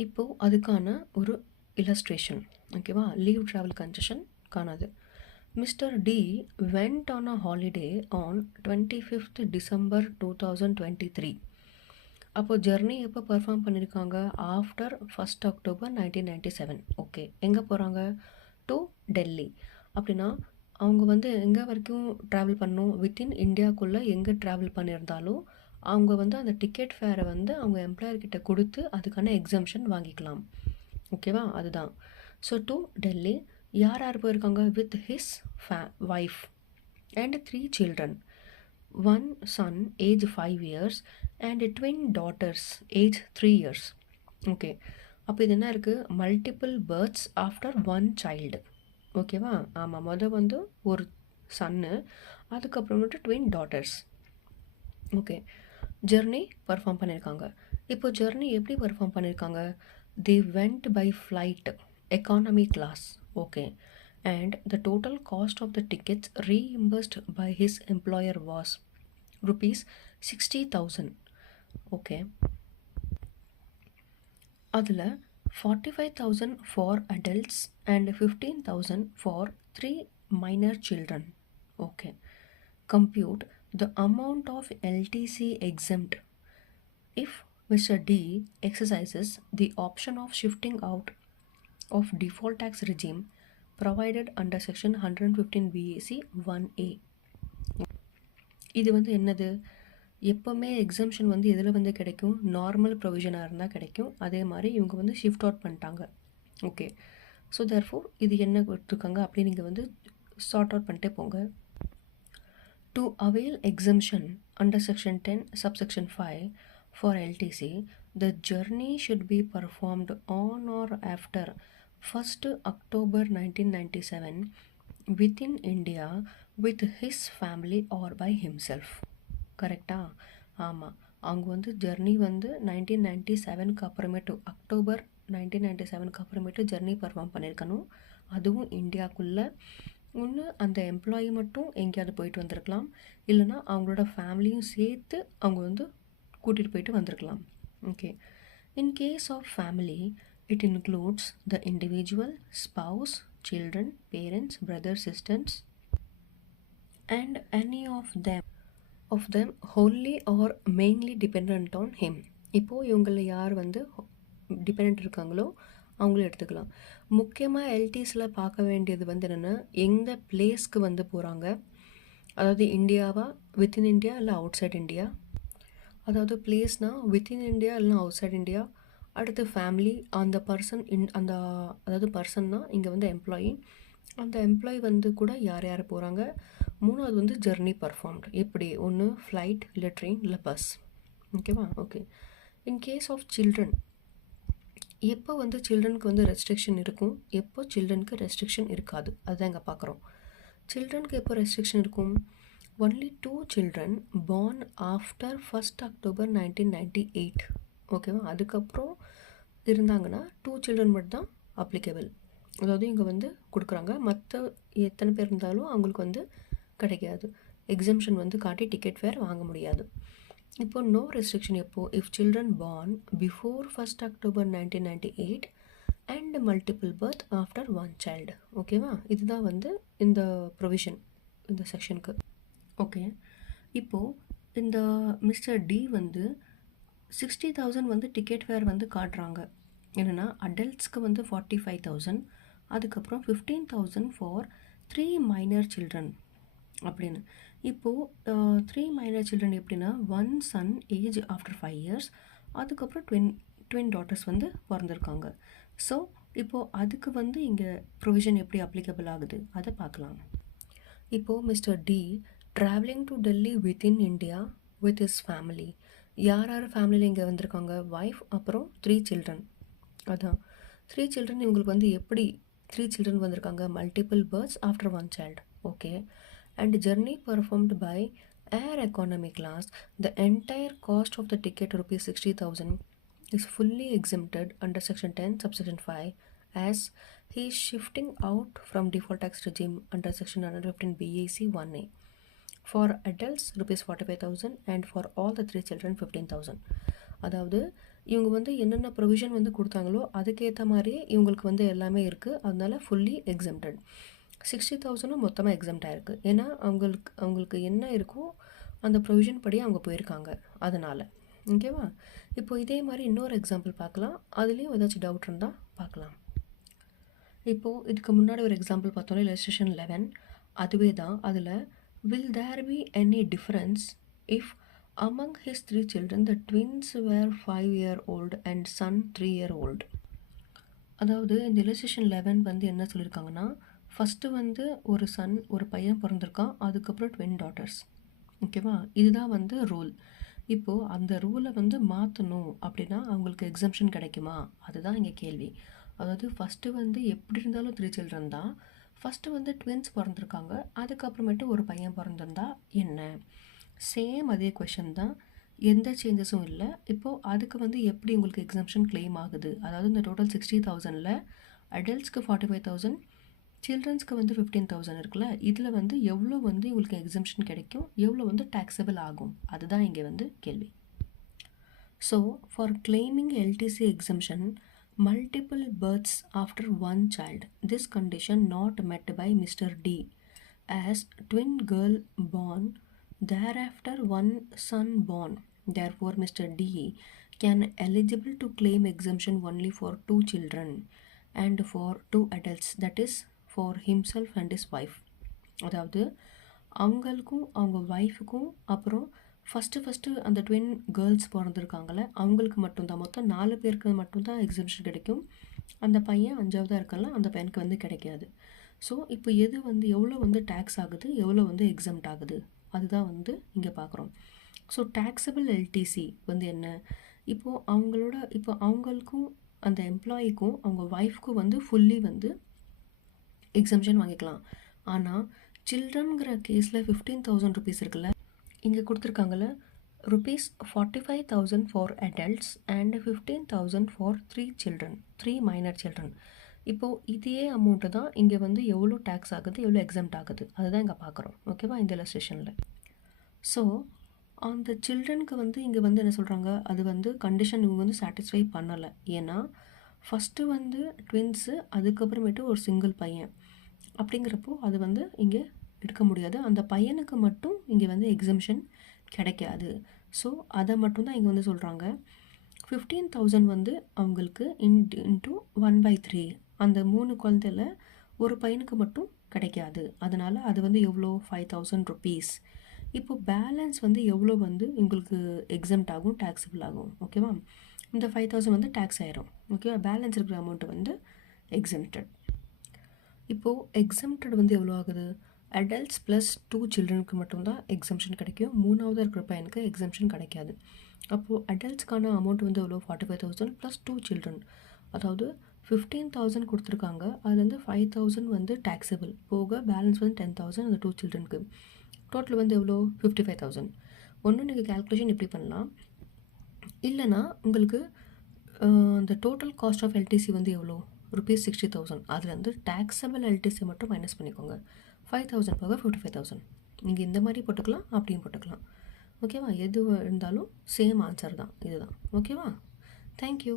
இப்போது அதுக்கான ஒரு இலஸ்ட்ரேஷன் ஓகேவா லீவ் ட்ராவல் கன்செஷன் காணாது. Mister T went on a holiday on twenty fifth December two thousand twenty three அப்போது ஜெர்னி எப்போ பெர்ஃபார்ம் பண்ணியிருக்காங்க after first October nineteen ninety seven okay எங்கே போகிறாங்க டு டெல்லி அப்படின்னா அவங்க வந்து எங்கே வரைக்கும் ட்ராவல் பண்ணணும் வித்தின் இந்தியாவுக்குள்ளே எங்கே ட்ராவல் பண்ணியிருந்தாலும் அவங்க வந்து அந்த டிக்கெட் ஃபேரை வந்து அவங்க எம்ப்ளாயர்கிட்ட கொடுத்து அதுக்கான எக்ஸம்ஷன் வாங்கிக்கலாம். ஓகேவா அதுதான். ஸோ டூ டெல்லி யார் யார் போயிருக்காங்க? வித் ஹிஸ் ஃபே wife and three children one son age five years and twin daughters age three years okay அப்போ இது என்ன இருக்குது multiple births after one child ஓகேவா ஆமாம் மொதல் வந்து ஒரு சன்னு அதுக்கப்புறமேட்டு twin daughters okay journey perform பண்ணியிருக்காங்க இப்போ ஜெர்னி எப்படி பர்ஃபார்ம் பண்ணியிருக்காங்க T went by flight economy class okay and the total cost of the tickets reimbursed by his employer was rupees sixty thousand okay அதில் forty five thousand for adults and fifteen thousand for three minor children okay compute the amount of LTC exempt. If Mr. D exercises the option of shifting out of default tax regime provided under section 115 BAC 1A இது வந்து என்னது? எப்போவுமே exemption வந்து எதில் வந்து கிடைக்கும்? Normal ப்ரொவிஷனாக இருந்தால் கிடைக்கும். அதே மாதிரி இவங்க வந்து ஷிஃப்ட் அவுட் பண்ணிட்டாங்க. ஓகே ஸோ தேர்ஃபோர் இது என்ன கொடுத்துருக்காங்க? அப்படி நீங்கள் வந்து சார்ட் அவுட் பண்ணிட்டே போங்க. To avail exemption under section 10 subsection 5 for LTC, the journey should be performed on or after 1st October 1997 within India with his family or by himself. கரெக்டா ஆமாம் அவங்க வந்து ஜெர்னி வந்து நைன்டீன் நைன்டி செவனுக்கு அப்புறமேட்டு October nineteen ninety செவனுக்கு அப்புறமேட்டு journey perform பண்ணியிருக்கணும் அதுவும் இந்தியாவுக்குள்ளே ஒன்று அந்த எம்ப்ளாயி மட்டும் எங்கேயாவது போயிட்டு வந்திருக்கலாம். இல்லைனா அவங்களோட ஃபேமிலியும் சேர்த்து அவங்க வந்து கூட்டிகிட்டு போயிட்டு வந்திருக்கலாம். Okay in case of family it includes the individual spouse children parents brother sisters and any of them of them wholly or mainly depend on him இப்போது இவங்களில் யார் வந்து டிபெண்ட் இருக்காங்களோ அவங்களும் எடுத்துக்கலாம். முக்கியமாக எல்டிஸில் பார்க்க வேண்டியது வந்து என்னென்னா எந்த பிளேஸ்க்கு வந்து போகிறாங்க அதாவது இந்தியாவா வித்தின் இந்தியா இல்லை அவுட் சைட் இந்தியா அதாவது பிளேஸ்னால் வித்தின் இந்தியா இல்லைனா அவுட் சைட் இந்தியா அடுத்து ஃபேமிலி அந்த பர்சன் இன் அந்த அதாவது பர்சன்னா இங்கே வந்து எம்ப்ளாயி அந்த எம்ப்ளாயி வந்து கூட யார் யார் போகிறாங்க மூணாவது வந்து ஜெர்னி பர்ஃபார்ம்டு எப்படி? ஒன்று ஃப்ளைட் இல்லை ட்ரெயின் இல்லை பஸ் ஓகேவா okay in case of children எப்போ வந்து சில்ட்ரனுக்கு வந்து ரெஸ்ட்ரிக்ஷன் இருக்கும்? எப்போ சில்ட்ரனுக்கு ரெஸ்ட்ரிக்ஷன் இருக்காது? அதுதான் இங்கே பார்க்குறோம் சில்ட்ரனுக்கு எப்போ ரெஸ்ட்ரிக்ஷன் இருக்கும்? Only two children born after first October nineteen ninety eight ஓகேவா அதுக்கப்புறம் இருந்தாங்கன்னா டூ சில்ட்ரன் மட்டும்தான் அப்ளிகபிள் அதாவது இங்கே வந்து கொடுக்குறாங்க. மற்ற எத்தனை பேர் இருந்தாலும் அவங்களுக்கு வந்து கிடைக்காது. எக்ஸம்ஷன் வந்து காட்டி டிக்கெட் ஃபேர் வாங்க முடியாது. இப்போ நோ ரெஸ்ட்ரிக்ஷன் எப்போ? If children born before first October nineteen ninety eight and multiple birth after one child ஓகேவா இதுதான் வந்து இந்த ப்ரொவிஷன் இந்த செக்ஷனுக்கு ஓகே இப்போது இந்த மிஸ்டர் டி வந்து சிக்ஸ்டி தௌசண்ட் வந்து டிக்கெட் ஃபேர் வந்து காட்டுறாங்க. என்னென்னா அடல்ட்ஸ்க்கு வந்து ஃபார்ட்டி ஃபைவ் தௌசண்ட் அதுக்கப்புறம் fifteen thousand for three minor children அப்படின்னு. இப்போது த்ரீ மைனர் சில்ட்ரன் எப்படின்னா one son age after five years அதுக்கப்புறம் ட்வின் ட்வின் டாட்டர்ஸ் வந்து பிறந்திருக்காங்க. ஸோ இப்போது அதுக்கு வந்து இங்கே ப்ரொவிஷன் எப்படி அப்ளிகபிள் ஆகுது? அதை பார்க்கலாம். இப்போது mister T travelling to Delhi within India with is family யார் யார் ஃபேமிலியில் இங்கே வந்திருக்காங்க? ஒய்ஃப் அப்புறம் த்ரீ சில்ட்ரன் அதான். த்ரீ சில்ட்ரன் இவங்களுக்கு வந்து எப்படி த்ரீ சில்ட்ரன் வந்திருக்காங்க? Multiple births after one child okay and journey performed by air economy class, the entire cost of the ticket rupees 60,000 is fully exempted under section 10 subsection 5 as he is shifting out from default tax regime under section 115 BAC 1A. For adults rupees 45,000 and for all the three children 15,000. அதாவது இவங்க வந்து என்னென்ன provision வந்து கொடுத்தாங்களோ அதுக்கேற்ற மாதிரியே இவங்களுக்கு வந்து எல்லாமே இருக்குது அதனால ஃபுல்லி எக்ஸம்டட் சிக்ஸ்டி தௌசண்டும் மொத்தமாக எக்ஸம்ட் ஆயிருக்கு. ஏன்னா அவங்களுக்கு அவங்களுக்கு என்ன இருக்கோ அந்த ப்ரொவிஷன் படி அவங்க போயிருக்காங்க. அதனால். ஓகேவா இப்போ இதே மாதிரி இன்னொரு எக்ஸாம்பிள் பார்க்கலாம். அதுலேயும் ஏதாச்சும் டவுட் இருந்தால் பார்க்கலாம். இப்போது இதுக்கு முன்னாடி ஒரு எக்ஸாம்பிள் பார்த்தோம்னா இலஸ்ட்ரேஷன் லெவன் அதுவே தான். அதில் will there be any difference if among his three children the twins were five year old and son three year old அதாவது இந்த இலஸ்ட்ரேஷன் லெவன் வந்து என்ன சொல்லியிருக்காங்கன்னா ஃபஸ்ட்டு வந்து ஒரு சன் ஒரு பையன் பிறந்திருக்கான். அதுக்கப்புறம் ட்வின் டாட்டர்ஸ் ஓகேவா இதுதான் வந்து ரூல் இப்போது அந்த ரூலை வந்து மாற்றணும் அப்படின்னா அவங்களுக்கு எக்ஸம்ஷன் கிடைக்குமா? அதுதான் இங்கே கேள்வி. அதாவது ஃபஸ்ட்டு வந்து எப்படி இருந்தாலும் த்ரீ சில்ட்ரன் தான். ஃபஸ்ட்டு வந்து ட்வின்ஸ் பிறந்திருக்காங்க. அதுக்கப்புறமேட்டு ஒரு பையன் பிறந்திருந்தா என்ன? சேம் அதே கொஷின் தான். எந்த சேஞ்சஸும் இல்லை. இப்போது அதுக்கு வந்து எப்படி உங்களுக்கு எக்ஸம்ஷன் கிளைம் ஆகுது? அதாவது இந்த டோட்டல் சிக்ஸ்டி தௌசண்டில் அடல்ட்ஸ்க்கு ஃபார்ட்டி ஃபைவ் தௌசண்ட் சில்ட்ரன்ஸ்க்கு வந்து ஃபிஃப்டீன் தௌசண்ட் இருக்குல்ல இதில் வந்து எவ்வளோ வந்து உங்களுக்கு எக்ஸம்ஷன் கிடைக்கும் எவ்வளோ வந்து taxable ஆகும் அதுதான் இங்கே வந்து கேள்வி so for claiming LTC exemption multiple births after one child this condition not met by mr d as twin girl born thereafter one son born therefore mr d can eligible to claim exemption only for two children and for two adults that is for himself and his wife அதாவது அவங்களுக்கும் அவங்க ஒய்ஃபுக்கும் அப்புறம் first first அந்த twin girls பிறந்திருக்காங்கல்ல அவங்களுக்கு மட்டும்தான். மொத்தம் நாலு பேருக்கு மட்டும்தான் எக்ஸிபிஷன் கிடைக்கும். அந்த பையன் அஞ்சாவதாக இருக்கல அந்த பையனுக்கு வந்து கிடைக்காது. ஸோ இப்போ எது வந்து எவ்வளோ வந்து டேக்ஸ் ஆகுது எவ்வளோ வந்து எக்ஸம்ட் ஆகுது? அதுதான் வந்து இங்கே பார்க்குறோம் ஸோ டேக்ஸபிள் எல்டிசி வந்து என்ன? இப்போது அவங்களோட இப்போ அவங்களுக்கும் அந்த எம்ப்ளாயிக்கும் அவங்க ஒய்ஃப்க்கும் வந்து ஃபுல்லி வந்து எக்ஸம்ஷன் வாங்கிக்கலாம். ஆனால் சில்ட்ரன்கிற கேஸில் ஃபிஃப்டீன் தௌசண்ட் ருபீஸ் இருக்குல்ல இங்கே கொடுத்துருக்காங்கல்ல rupees forty five thousand for adults and fifteen thousand for three children three minor children இப்போது இதே அமௌண்ட்டு தான் இங்கே வந்து எவ்வளோ டேக்ஸ் ஆகுது எவ்வளோ எக்ஸம்ட் ஆகுது. அதுதான் இங்கே பார்க்குறோம் ஓகேவா இந்த இலஸ்ட்ரேஷனில் ஸோ அந்த சில்ட்ரனுக்கு வந்து இங்கே வந்து என்ன சொல்கிறாங்க அது வந்து கண்டிஷன் இவங்க வந்து சாட்டிஸ்ஃபை பண்ணலை. ஏன்னா ஃபஸ்ட்டு வந்து ட்வின்ஸு அதுக்கப்புறமேட்டு ஒரு சிங்கிள் பையன். அப்படிங்கிறப்போ அது வந்து இங்கே எடுக்க முடியாது. அந்த பையனுக்கு மட்டும் இங்கே வந்து எக்ஸம்ஷன் கிடைக்காது. ஸோ அதை மட்டும்தான் இங்கே வந்து சொல்கிறாங்க ஃபிஃப்டீன் தௌசண்ட் வந்து அவங்களுக்கு in into one by three அந்த மூணு குழந்தைல ஒரு பையனுக்கு மட்டும் கிடைக்காது. அதனால் அது வந்து எவ்வளோ? ஃபைவ் தௌசண்ட் ருபீஸ் இப்போ பேலன்ஸ் வந்து எவ்வளோ வந்து உங்களுக்கு எக்ஸம்ட் ஆகும் டேக்ஸபிள் ஆகும். ஓகேவா இந்த ஃபைவ் தௌசண்ட் வந்து டேக்ஸ் ஆயிரும். ஓகேவா பேலன்ஸ் இருக்கிற அமௌண்ட்டு வந்து எக்ஸம்டட் இப்போது எக்ஸம்டட் வந்து எவ்வளோ ஆகுது? அடல்ட்ஸ் ப்ளஸ் டூ சில்ட்ரனுக்கு மட்டும்தான் எக்ஸம்ஷன் கிடைக்கும். மூணாவது இருக்கிற பையனுக்கு எக்ஸம்ஷன் கிடைக்காது. அப்போது அடல்ட்ஸ்க்கான அமௌண்ட் வந்து எவ்வளோ forty five thousand plus two children அதாவது ஃபிஃப்டீன் தௌசண்ட் கொடுத்துருக்காங்க. அதுலேருந்து ஃபைவ் தௌசண்ட் வந்து டேக்ஸபிள் போக பேலன்ஸ் வந்து டென் தௌசண்ட் அந்த டூ சில்ட்ரனுக்கு டோட்டல் வந்து எவ்வளோ ஃபிஃப்டி ஃபைவ் தௌசண்ட் ஒன்று நீங்கள் கேல்குலேஷன் எப்படி பண்ணலாம்? இல்லைனா உங்களுக்கு இந்த டோட்டல் காஸ்ட் ஆஃப் எல்டிசி வந்து எவ்வளோ? ருபீஸ் சிக்ஸ்டி தௌசண்ட் அதுலேருந்து டேக்ஸபிள் எல்டிசி மட்டும் மைனஸ் பண்ணிக்கோங்க. ஃபைவ் தௌசண்ட் போக ஃபிஃப்டி ஃபைவ் தௌசண்ட் நீங்கள் இந்த மாதிரி போட்டுக்கலாம் அப்படியும் போட்டுக்கலாம். ஓகேவா எது இருந்தாலும் சேம் ஆன்சர் தான். இதுதான். ஓகேவா தேங்க்யூ